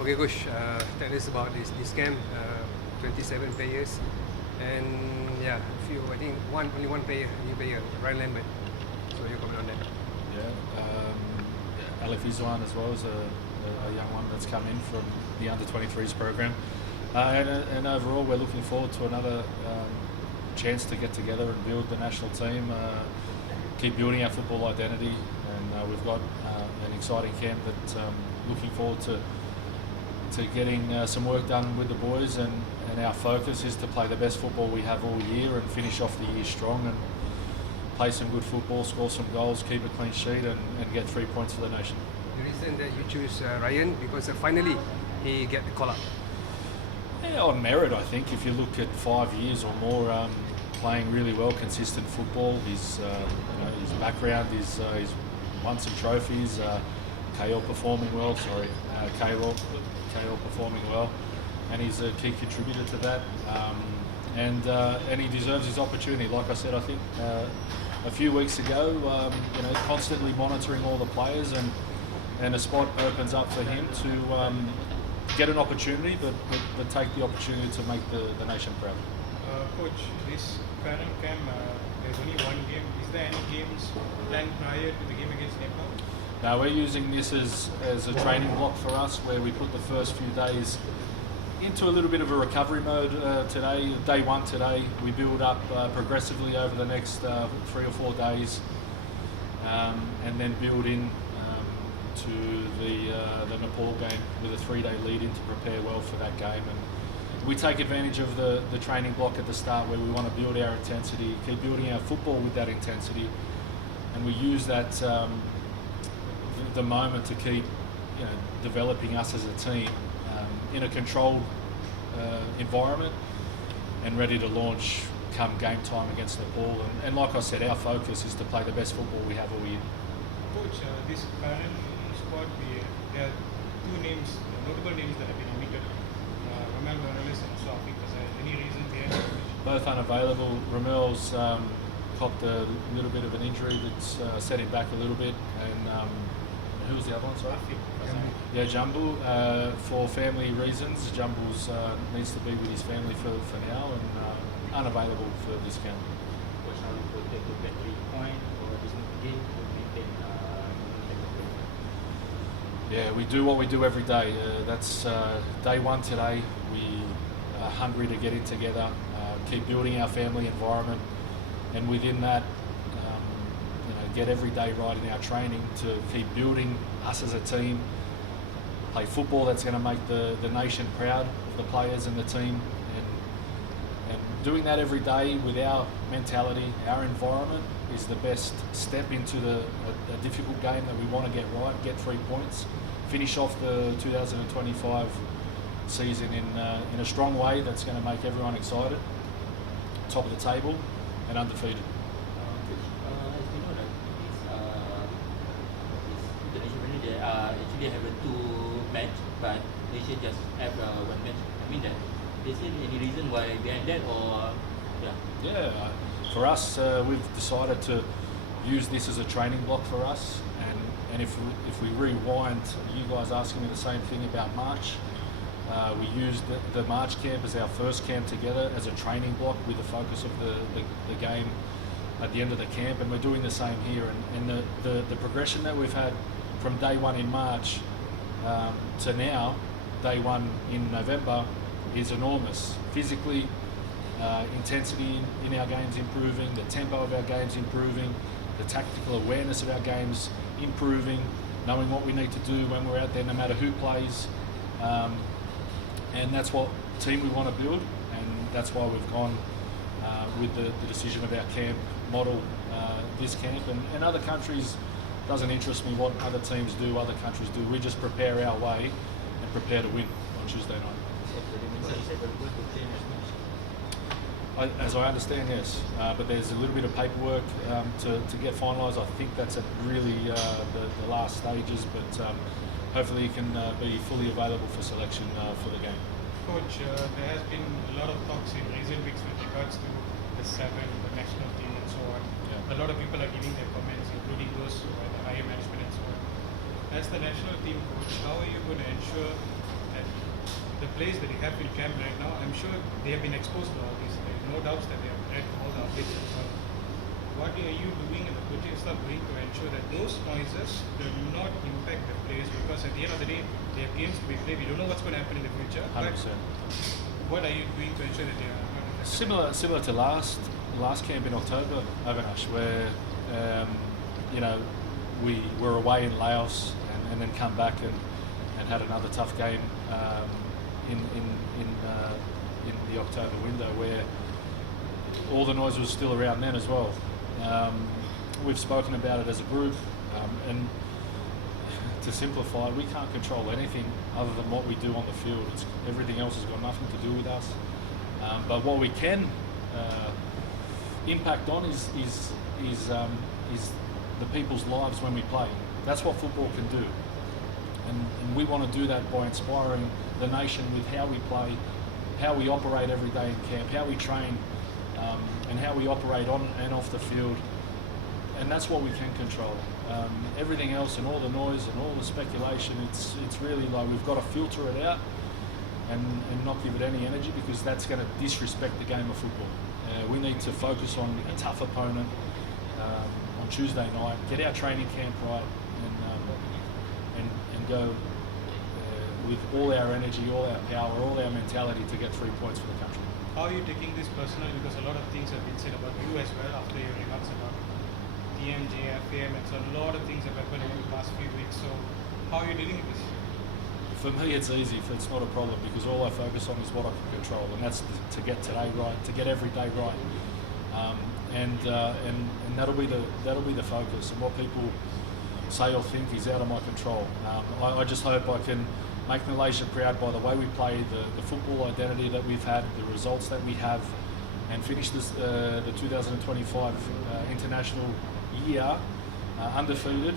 Okay, Coach, tell us about this camp. 27 players, and yeah, I think only one player, new player, Ryan Lambert. So your comment on that? Yeah, Alif Izwan as well as a young one that's come in from the under-23s program. And overall, we're looking forward to another chance to get together and build the national team, keep building our football identity, and we've got an exciting camp that looking forward to getting some work done with the boys, and our focus is to play the best football we have all year and finish off the year strong and play some good football, score some goals, keep a clean sheet and get 3 points for the nation. The reason that you choose Ryan because finally he get the call up. Yeah, on merit, I think. If you look at 5 years or more playing really well, consistent football, his background, he's won some trophies. KL performing well. KL performing well, and he's a key contributor to that. And he deserves his opportunity. Like I said, I think a few weeks ago, constantly monitoring all the players, and a spot opens up for him to get an opportunity, but take the opportunity to make the nation proud. Coach, this current camp, there's only one game. Is there any games planned prior to the game against Nepal? Now we're using this as a training block for us, where we put the first few days into a little bit of a recovery mode today. Day one today, we build up progressively over the next 3 or 4 days, and then build in to the Nepal game with a 3-day lead-in to prepare well for that game. And we take advantage of the training block at the start, where we want to build our intensity, keep building our football with that intensity, and we use that the moment to keep developing us as a team in a controlled environment and ready to launch come game time against Nepal. And like I said, our focus is to play the best football we have all year. Coach, this current squad, there are two names, notable names that have been omitted. Ramel Morales and Sophie. Is there any reason behind that? Both unavailable. Ramel's copped a little bit of an injury that's set him back a little bit, and who was the other one? Sorry? Yeah, Jumbo. For family reasons, Jumbo's needs to be with his family for now, and unavailable for this camp. Coach, how you protect the battery point or this game to maintain Yeah, we do what we do every day. That's day one today. We are hungry to get it together, keep building our family environment, and within that, get every day right in our training to keep building us as a team, play football that's going to make the nation proud of the players and the team, and doing that every day with our mentality, our environment is the best step into a difficult game that we want to get right, get 3 points, finish off the 2025 season in a strong way that's going to make everyone excited, top of the table and undefeated. Actually have a 2 match, but Malaysia just have 1 match. I mean that. Is there any reason why behind that, or Yeah, for us, we've decided to use this as a training block for us, and if we rewind, you guys asking me the same thing about March. We used the March camp as our first camp together as a training block with the focus of the game at the end of the camp, and we're doing the same here. And the progression that we've had from day one in March to now, day one in November, is enormous. Physically, intensity in our games improving, the tempo of our games improving, the tactical awareness of our games improving, knowing what we need to do when we're out there, no matter who plays. And that's what team we want to build, and that's why we've gone with the decision of our camp model this camp. And other countries, doesn't interest me what other teams do, other countries do. We just prepare our way and prepare to win on Tuesday night. As I understand, yes, but there's a little bit of paperwork to get finalised. I think that's at really the last stages, but hopefully he can be fully available for selection for the game. Coach, there has been a lot of talks in recent weeks with regards to the 7, the national team and so on. Yeah. A lot of people are giving their comments, including those by the higher management and so on. As the national team coach, how are you going to ensure players that you have in camp right now, I'm sure they have been exposed to all this. Right? No doubts that they have read all the updates and so on. What are you doing and the coaching staff doing to ensure that those noises do not impact the players? Because at the end of the day, they have games to be played. We don't know what's going to happen in the future. 100%. But what are you doing to ensure that they are not affected? Similar to last camp in October, Avinash, where we were away in Laos and then come back and had another tough game in the October window where all the noise was still around then as well. We've spoken about it as a group, and to simplify, we can't control anything other than what we do on the field. Everything else has got nothing to do with us. But what we can impact on is the people's lives when we play. That's what football can do, and we want to do that by inspiring the nation with how we play, how we operate every day in camp, how we train, and how we operate on and off the field. And that's what we can control. Everything else and all the noise and all the speculation, it's really like we've got to filter it out and not give it any energy, because that's going to disrespect the game of football. We need to focus on a tough opponent on Tuesday night, get our training camp right, and go with all our energy, all our power, all our mentality to get 3 points for the country. How are you taking this personally? Because a lot of things have been said about you as well after your remarks about TMJ, FAM, and so a lot of things have happened over the past few weeks. So how are you dealing with this? For me, it's easy. It's not a problem, because all I focus on is what I can control, and that's to get today right, to get every day right, and that'll be the focus. And what people say or think is out of my control. I just hope I can make Malaysia proud by the way we play, the football identity that we've had, the results that we have, and finish this the 2025 international year undefeated,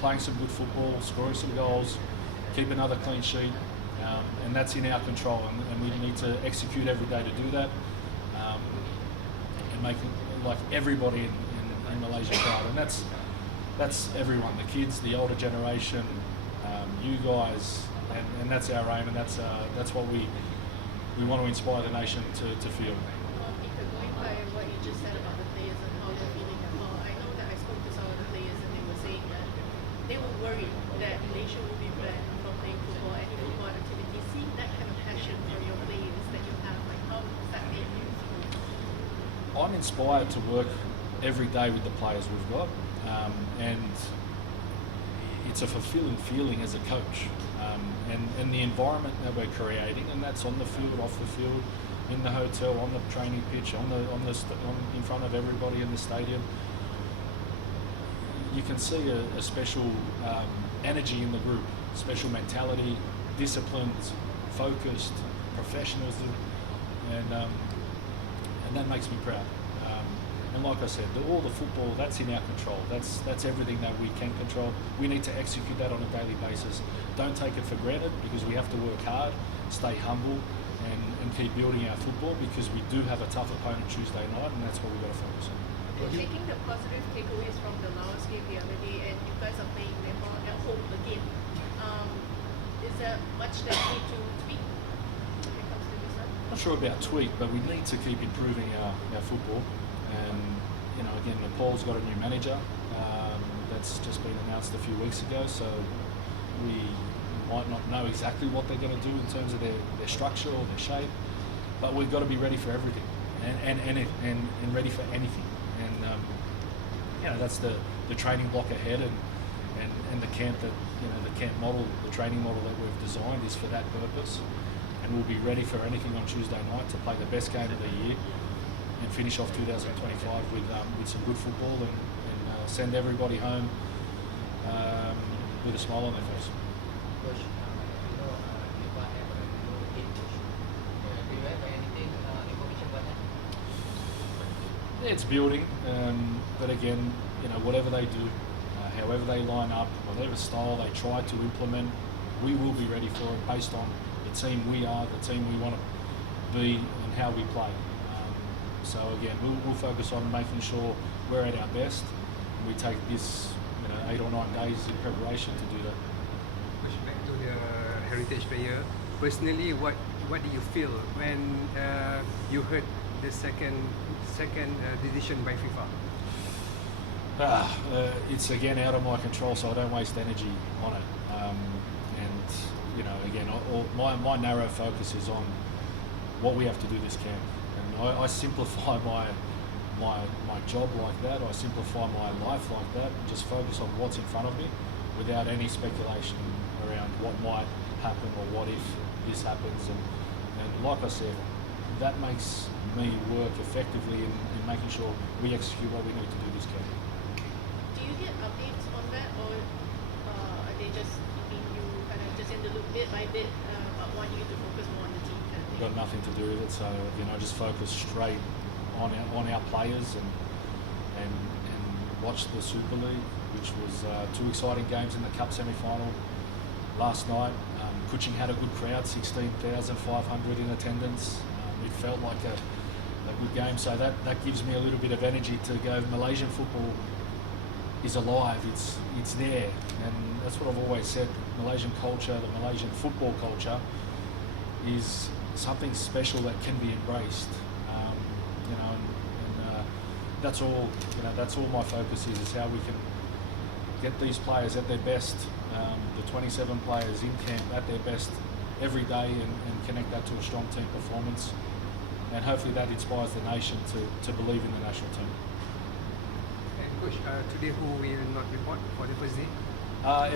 playing some good football, scoring some goals, keep another clean sheet, and that's in our control, and we need to execute every day to do that, and make like everybody in Malaysia proud, and that's everyone, the kids, the older generation, you guys, and that's our aim, and that's what we want to inspire the nation to feel. Peter, going by what you just said about the players and how they're feeling as well, I know that I spoke to some of the players and they were saying that they were worried that Malaysia will be banned from playing football, any football activity. Seeing that kind of passion for your players that you have, like how does that make you feel? I'm inspired to work every day with the players we've got, and it's a fulfilling feeling as a coach, and the environment that we're creating, and that's on the field, off the field, in the hotel, on the training pitch, in front of everybody in the stadium. You can see a special energy in the group, special mentality, disciplined, focused, professionalism, and that makes me proud. And like I said, all the football, that's in our control. That's everything that we can control. We need to execute that on a daily basis. Don't take it for granted, because we have to work hard, stay humble, and keep building our football, because we do have a tough opponent Tuesday night, and that's what we've got to focus on. Taking the positive takeaways from the Laos game the other day, and you guys are playing Nepal at home again, is there much that you need to tweak when it comes to this one? Not sure about tweak, but we need to keep improving our football. And again, Nepal's got a new manager that's just been announced a few weeks ago, so we might not know exactly what they're going to do in terms of their structure or their shape, but we've got to be ready for everything and ready for anything. And that's the training block ahead, and the camp that the camp model, the training model that we've designed is for that purpose, and we'll be ready for anything on Tuesday night to play the best game of the year and finish off 2025 with some good football, and send everybody home with a smile on their face. Coach, FIFA have a new head coach. Do you have anything information about that? Yeah, it's building, but again, whatever they do, however they line up, whatever style they try to implement, we will be ready for it based on the team we are, the team we want to be, and how we play. So again, we'll focus on making sure we're at our best, and we take this 8 or 9 days in preparation to do that. Push back to the heritage player. Personally, what what do you feel when you heard the second decision by FIFA? It's again out of my control, so I don't waste energy on it. And you know, again, my narrow focus is on what we have to do this camp, and I simplify my job like that. I simplify my life like that, and just focus on what's in front of me, without any speculation around what might happen or what if this happens. And like I said, that makes me work effectively in making sure we execute what we need to do this camp. Do you get updates on that, or are they just keeping you kind of just in the loop bit by bit, but wanting you to focus more on the team kind of thing? Got nothing to do with it, so you know, just focus straight on our players and watch the Super League, which was 2 exciting games in the Cup semi-final last night. Kuching had a good crowd, 16,500 in attendance. It felt like a good game, so that gives me a little bit of energy to go. Malaysian football is alive, it's there, and that's what I've always said. Malaysian culture, the Malaysian football culture, is something special that can be embraced. You know, and that's all. You know, that's all my focus is how we can get these players at their best. The 27 players in camp at their best every day, and connect that to a strong team performance, and hopefully that inspires the nation to believe in the national team. And Coach, today who will not report for the first day?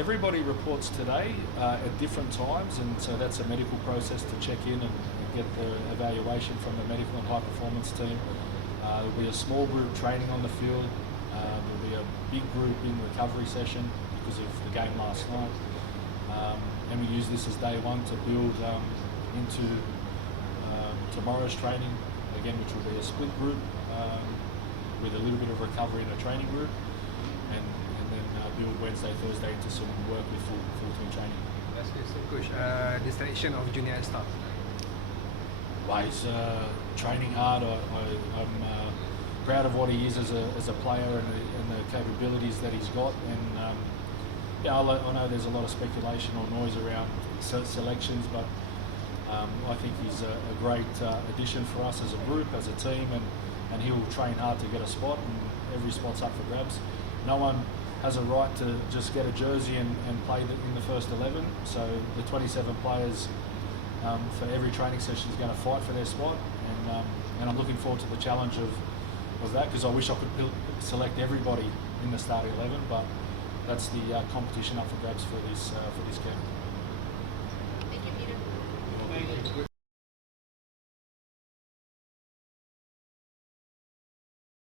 Everybody reports today at different times, and so that's a medical process to check in and get the evaluation from the medical and high performance team. There'll be a small group training on the field. There'll be a big group in recovery session because of the game last night. And we use this as day one to build into tomorrow's training, again, which will be a split group with a little bit of recovery in a training group, and then build Wednesday, Thursday into some work with full team training. That's good. So Coach, the selection of Junior Astro. Well, he's training hard. I'm proud of what he is as a player and the capabilities that he's got. And yeah, I know there's a lot of speculation or noise around selections, but I think he's a great addition for us as a group, as a team, and he'll train hard to get a spot, and every spot's up for grabs. No one has a right to just get a jersey and play in the first 11, so the 27 players for every training session is going to fight for their spot, and I'm looking forward to the challenge of that, because I wish I could select everybody in the starting 11, but that's the competition up for grabs for this camp.